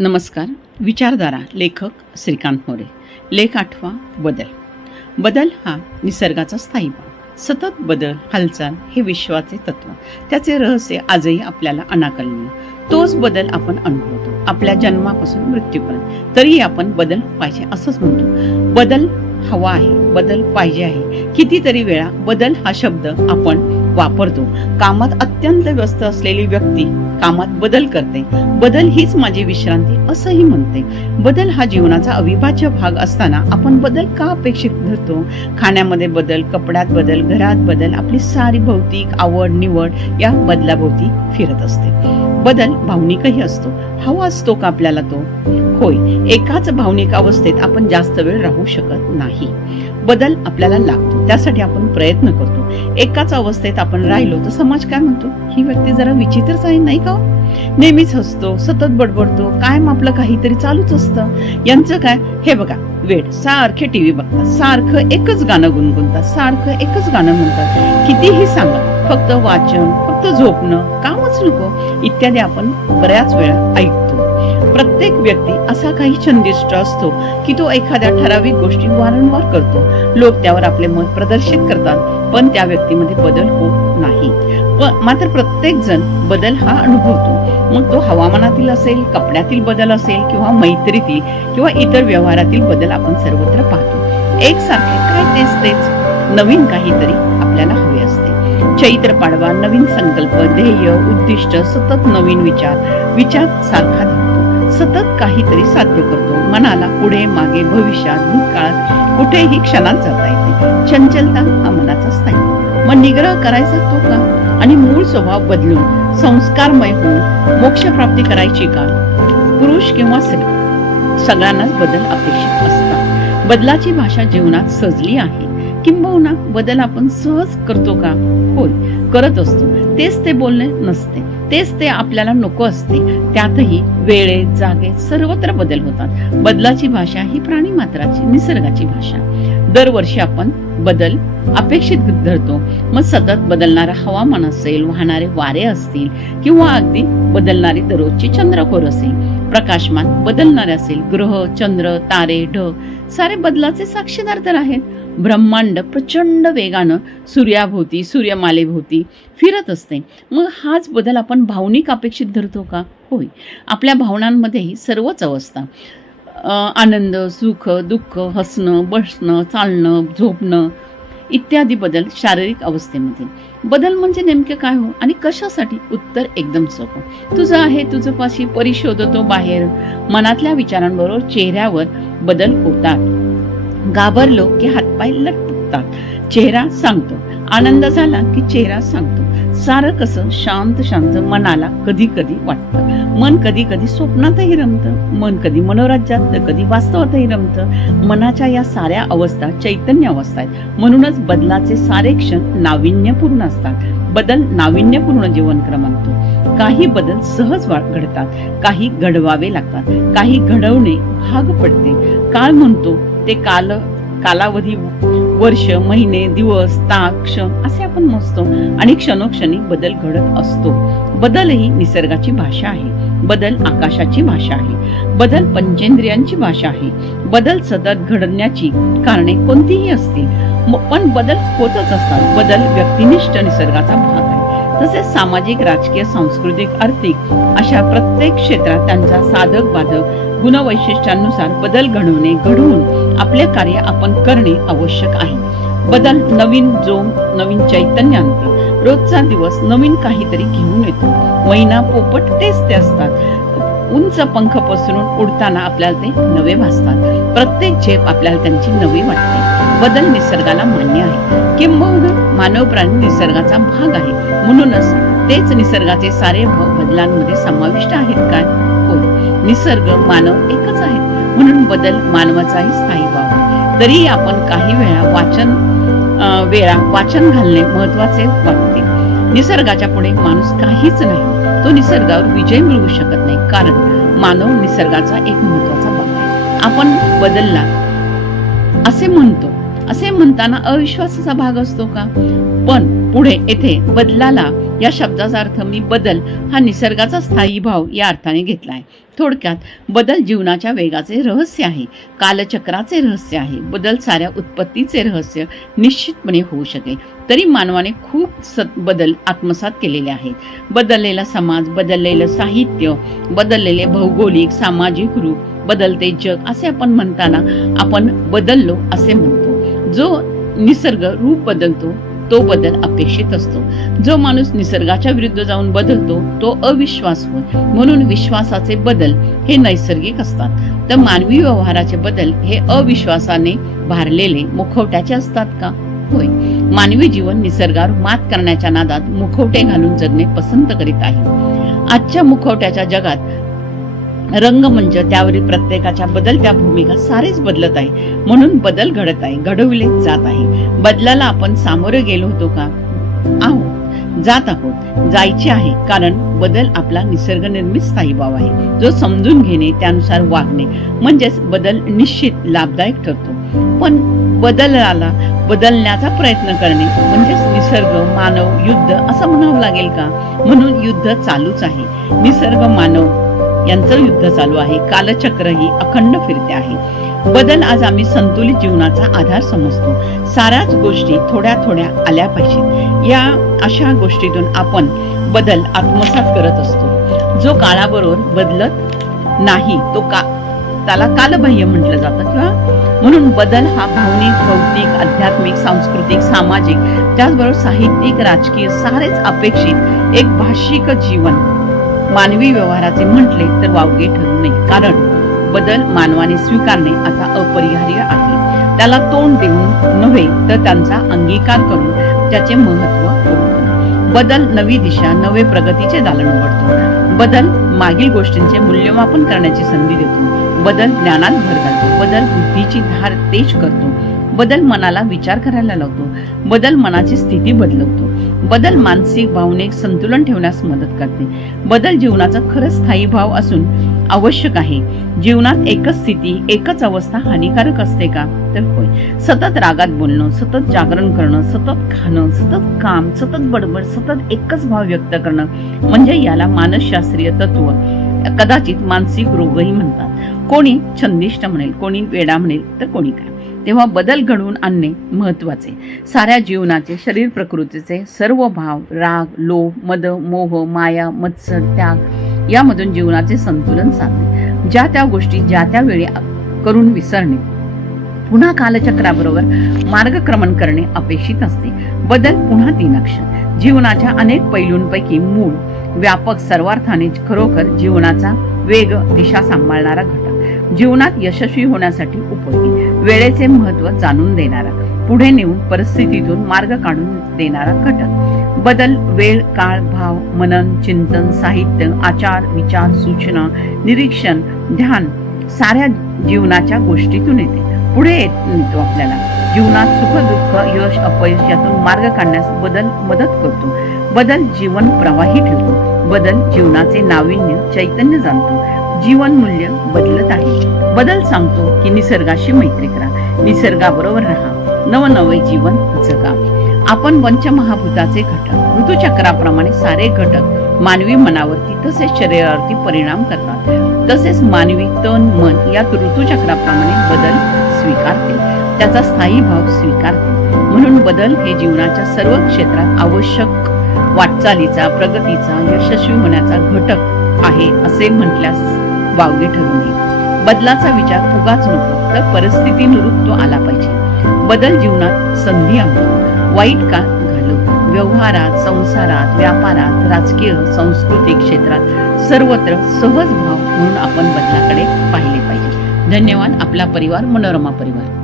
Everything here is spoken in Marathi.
नमस्कार. विचारधारा लेखक श्रीकांत मोरे. लेख 8. बदल. बदल हा निसर्गाचा स्थायी भाग. सतत बदल, हालचाल हे विश्वाचे तत्व. त्याचे रहस्य आजही आपल्याला अनाकलनीय. तोच बदल आपण अनुभवतो आपल्या जन्मापासून मृत्यूपर्यंत. तरी आपण बदल पाहिजे असंच म्हणतो. बदल हवा आहे, बदल पाहिजे आहे. कितीतरी वेळा बदल हा शब्द आपण वापरतो. कामात अत्यंत व्यस्त असलेली व्यक्ती कामात बदल करते. बदल हीच माझी विश्रांती असंही म्हणते. बदल हा जीवनाचा अविभाज्य भाग असताना आपण बदल का अपेक्षित धरतो? खाण्यामध्ये बदल, कपड्यात बदल, घरात बदल, आपली सारी भौतिक आवड निवड या बदलाभोवती फिरत असते. बदल भावनिकही असतो. हवा असतो का आपल्याला तो? होय. एकाच भावनिक अवस्थेत आपण जास्त वेळ राहू शकत नाही. बदल आपल्याला लागतो, त्यासाठी आपण प्रयत्न करतो. एकाच अवस्थेत आपण राहिलो तर समाज काय म्हणतो? ही व्यक्ती जरा विचित्रच आहे नाही का? नेहमीच हसतो, सतत बडबडतो, कायम आपलं काहीतरी चालूच असतं. यांचं काय? हे बघा, वेळ सारखे टीव्ही बघतात, सारखं एकच गाणं गुणगुणतात, सारखं एकच गाणं म्हणतात. कितीही सांगा, फक्त वाचन, फक्त झोपणं, कामच नको इत्यादी आपण बऱ्याच वेळा ऐकतो. प्रत्येक व्यक्ती असा काही छंदिष्ट असतो की तो एखाद्या ठराविक गोष्टी वारंवार करतो. लोक त्यावर आपले मत प्रदर्शित करतात, पण त्या व्यक्तीमध्ये बदल होत नाही. मात्र प्रत्येक जण बदल हा अनुभवतो. मग तो हवामानातील असेल, कपड्यातील बदल असेल, किंवा मैत्रीतील किंवा इतर व्यवहारातील बदल आपण सर्वत्र पाहतो. एकसारखे काय तेच नवीन काहीतरी आपल्याला हवे असते. चैत्र पाडवा, नवीन संकल्प, ध्येय, उद्दिष्ट, सतत नवीन विचार सारखा धरतो. सतत काहीतरी साध्य करतो. मनाला पुढे मागे भविष्यात भूतकाळात कुठेही क्षणात जाता येते. चंचलता हा मनाचा स्थायी. मग निग्रह करायचा तो का? आणि मूळ स्वभाव बदलून संस्कारमय होऊन मोक्ष प्राप्ती करायची का? पुरुष किंवा स्त्री सगळ्यांनाच बदल अपेक्षित असतात. बदलाची भाषा जीवनात सजली आहे. किंबहुना बदल आपण सहज करतो का? होय, करत असतो. तेच ते बोलणे नसते, तेच ते आपल्याला नको असते. त्यातही वेळेत, जागेत सर्वत्र बदल होतात. बदलाची भाषा ही प्राणी मात्राची, निसर्गाची भाषा. दरवर्षी आपण बदल अपेक्षित धरतो. मग सतत बदलणारा हवामान असेल, वाहणारे वारे असतील, किंवा अगदी बदलणारी दररोजची चंद्रकोर असेल, प्रकाशमान बदलणारे असेल, ग्रह, चंद्र, तारे, ढग सारे बदलाचे साक्षीदार तर आहेत. ब्रह्मांड प्रचंड वेगानं सूर्याभोवती, सूर्यमालेभोवती फिरत असते. मग हाच बदल आपण भावनिक अपेक्षित धरतो का? होय. आपल्या भावनांमध्येही सर्वच अवस्था, आनंद, सुख, दुःख, हसणं, बसणं, चालणं, झोपणं इत्यादी बदल शारीरिक अवस्थेमध्ये. बदल म्हणजे नेमके काय हो आणि कशासाठी? उत्तर एकदम सोपं. तुझं आहे तुझं पाशी, परिशोधतो बाहेर. मनातल्या विचारांबरोबर चेहऱ्यावर बदल होतात. घाबरलो की हातपाय लटपटतात, चेहरा सांगतो. आनंद झाला की चेहरा सांगतो. सारं कसं शांत शांत मनाला कधी कधी वाटतं. मन कधी कधी स्वप्नातही रमतं, मन कधी मनोराज्यात तर कधी वास्तवातही रमतं. मनाच्या या साऱ्या अवस्था चैतन्य अवस्था आहेत. म्हणूनच बदलाचे सारे क्षण नाविन्यपूर्ण असतात. बदल नाविन्यपूर्ण जीवनक्रम आणतो. काही बदल सहज घडतात, काही घडवावे लागतात, काही घडवणे भाग पडते. काळ म्हणतो ते कालावधी, वर्ष, महिने, दिवस, तास, क्षण असे आपण मोजतो आणि क्षणोक्षणी बदल घडत असतो. बदल ही निसर्गाची भाषा आहे. बदल आकाशाची भाषा आहे. बदल पंचेंद्रियांची भाषा आहे. बदल सतत घडण्याची कारणे कोणतीही असतील, पण बदल होतच असतात. बदल व्यक्तिनिष्ठ निसर्गाचा भाग आहे. तसेच सामाजिक, राजकीय, सांस्कृतिक, आर्थिक अशा प्रत्येक क्षेत्रात त्यांचा साधक बाधक गुणवैशिष्ट्यांनुसार बदल घडवून आपले कार्य आपण करणे आवश्यक आहे. बदल नवीन जोम, नवीन चैतन्य आणते. रोजचा दिवस नवीन काहीतरी घेऊन येतो. मैना, पोपट तेच ते असतात. उंच पंख पसरून उडताना आपल्याला ते नवे भासतात. प्रत्येक झेप आपल्याला त्यांची नवी वाटते. बदल निसर्गाला मान्य आहे. किंबहुना मानव प्राणी निसर्गाचा भाग आहे. म्हणूनच तेच निसर्गाचे सारे बदलांमध्ये समाविष्ट आहेत काय? होय. निसर्ग मानव एकच आहे. म्हणून बदल मानवाचाही स्थायी भाव आहे. तरी आपण काही वेळा वाचन घालणे महत्वाचे वाटते. निसर्गाच्या पुढे माणूस काहीच नाही. तो निसर्गावर विजय मिळवू शकत नाही, कारण मानव निसर्गाचा एक महत्वाचा भाग आहे. आपण बदलला असे म्हणतो. असे म्हणताना अविश्वासाचा भाग असतो का? पण पुढे येथे बदलाला या शब्दाचा अर्थ मी बदल हा निसर्गाचा स्थायी भाव या अर्थाने घेतला आहे. थोडक्यात बदल जीवनाच्या वेगाचे रहस्य आहे, कालचक्राचे रहस्य आहे. बदल साऱ्या उत्पत्तीचे रहस्य निश्चितपणे होऊ शकेल. तरी मानवाने खूप बदल आत्मसात केलेले आहेत. बदललेला समाज, बदललेलं साहित्य, बदललेले भौगोलिक सामाजिक रूप, बदलते जग असे आपण म्हणताना आपण बदललो असे म्हणतो. जो निसर्ग रूप बदलतो तो बदल अपेक्षित असतो. जो माणूस निसर्गाच्या विरुद्ध जाऊन बदलतो तो अविश्वासू. म्हणून विश्वासाचे बदल हे नैसर्गिक असतात, तर मानवी व्यवहाराचे बदल हे अविश्वासाने भारलेले मुखवट्याचे असतात का? होय. मानवी जीवन निसर्गावर मात करण्याच्या नादात मुखवटे घालून जगणे पसंत करीत आहे. आजच्या मुखवट्याच्या जगात रंगमंच, त्यावरील प्रत्येकाच्या बदलत्या भूमिका सारेच बदलत आहे. म्हणून बदल घडत आहे, घडविले जात आहे. बदलाला आपण सामोरे गेलो होतो का? आहोत, जात आहोत, जायचे आहे. कारण बदल आपला निसर्गनिर्मित स्थायी भाव आहे, जो समजून घेणे, त्यानुसार वागणे म्हणजेच बदल निश्चित लाभदायक ठरतो. पण बदलाला बदलण्याचा प्रयत्न करणे म्हणजेच निसर्ग मानव युद्ध असं म्हणावं लागेल का? म्हणून युद्ध चालूच आहे. निसर्ग मानव यांचं युद्ध चालू आहे. कालचक्र ही अखंड फिरते आहे. बदल आज आम्ही संतुलित जीवनाचा आधार समजतो. साऱ्याच गोष्टी थोड्या थोड्या आल्या पाहिजेत. या अशा गोष्टीतून आपण बदल आत्मसात करत असतो. जो काळाबरोबर बदलत नाही तो त्याला कालबाह्य म्हटलं जातं किंवा म्हणून बदल हा भावनिक, भौतिक, आध्यात्मिक, सांस्कृतिक, सामाजिक, त्याचबरोबर साहित्यिक, राजकीय सारेच अपेक्षित एक भाषिक जीवन मानवी व्यवहाराचे म्हटले तर वावगे ठरू नये. कारण बदल मानवाने स्वीकारणे आता अपरिहार्य आहे. त्याला तोंड देऊन नव्हे तर त्यांचा अंगीकार करून त्याचे महत्त्व ओळखून. बदल नवी दिशा, नवे प्रगतीचे दालन उघडतो. बदल मागील गोष्टींचे मूल्यमापन करण्याची संधी देतो. बदल ज्ञानात भर घालतो. बदल बुद्धीची धार तेज करतो. बदल मनाला विचार करायला लावतो. बदल मनाची स्थिती बदलवतो. बदल मानसिक भावनिक संतुलन ठेवण्यास मदत करते. बदल जीवनाचा खरंच स्थायी भाव असून आवश्यक आहे. जीवनात एकच स्थिती, एकच अवस्था हानिकारक असते का? तर होय. सतत रागात बोलणं, सतत जागरण करणं, सतत खाणं, सतत काम, सतत बडबड, सतत एकच भाव व्यक्त करणं म्हणजे याला मानसशास्त्रीय तत्व, कदाचित मानसिक रोगही म्हणतात. कोणी छंदिष्ट म्हणेल, कोणी वेडा म्हणेल, तर कोणी काय. तेव्हा बदल घडवून आणणे महत्वाचे. साऱ्या जीवनाचे, शरीर प्रकृतीचे सर्व भाव, राग, लोभ, मद, मोह, माया, मत्सर, त्याग यामधून जीवनाचे संतुलन साधणे. ज्या त्या गोष्टी ज्या त्या वेळी करून विसरणे. पुन्हा कालचक्राबरोबर मार्गक्रमण करणे अपेक्षित असते. बदल पुन्हा 3 अक्षर. जीवनाच्या अनेक पैलूंपैकी मूळ, व्यापक, सर्वार्थाने खरोखर जीवनाचा वेग, दिशा सांभाळणारा घटक. जीवनात यशस्वी होण्यासाठी उपयोगी, वेळेचे महत्त्व जाणून देणारा, पुढे नेऊन परिस्थितीतून मार्ग काढून देणारा घटक. बदल वेळ, काळ, भाव, मनन, चिंतन, साहित्य, आचार, विचार, सूचना, निरीक्षण, ध्यान साऱ्या जीवनाच्या गोष्टीतून येते. पुढे येतो आपल्याला. जीवनात सुख दुःख, यश अपयश यातून मार्ग काढण्यास बदल मदत करतो. बदल जीवन प्रवाही ठेवतो. बदल जीवनाचे नाविन्य, चैतन्य जाणतो. जीवन मूल्य बदलत आहे. बदल सांगतो की निसर्गाशी मैत्री करा, निसर्गाबरोबर राहा, नवनवे जीवन जगा. आपण पंचमहाभूताचे घटक, ऋतुचक्राप्रमाणे सारे घटक मानवी मनावरती तसेच शरीरावरती परिणाम करतात. तसेच मानवी तन मन या ऋतुचक्राप्रमाणे बदल स्वीकारते, त्याचा स्थायी भाव स्वीकारते. म्हणून बदल हे जीवनाच्या सर्व क्षेत्रात आवश्यक वाटचालीचा, प्रगतीचा, यशस्वी होण्याचा घटक आहे असे म्हटल्यास वावगे ठरू नये. बदलाचा विचार उगाच नको, तर परिस्थितीनुरूप तो आला पाहिजे. बदल जीवनात संधी आणतो, वाईट का घालवतो. व्यवहारात, संसारात, व्यापारात, राजकीय, सांस्कृतिक क्षेत्रात सर्वत्र सहज भाव म्हणून आपण बदलाकडे पाहिले पाहिजे. धन्यवाद. आपला परिवार, मनोरमा परिवार.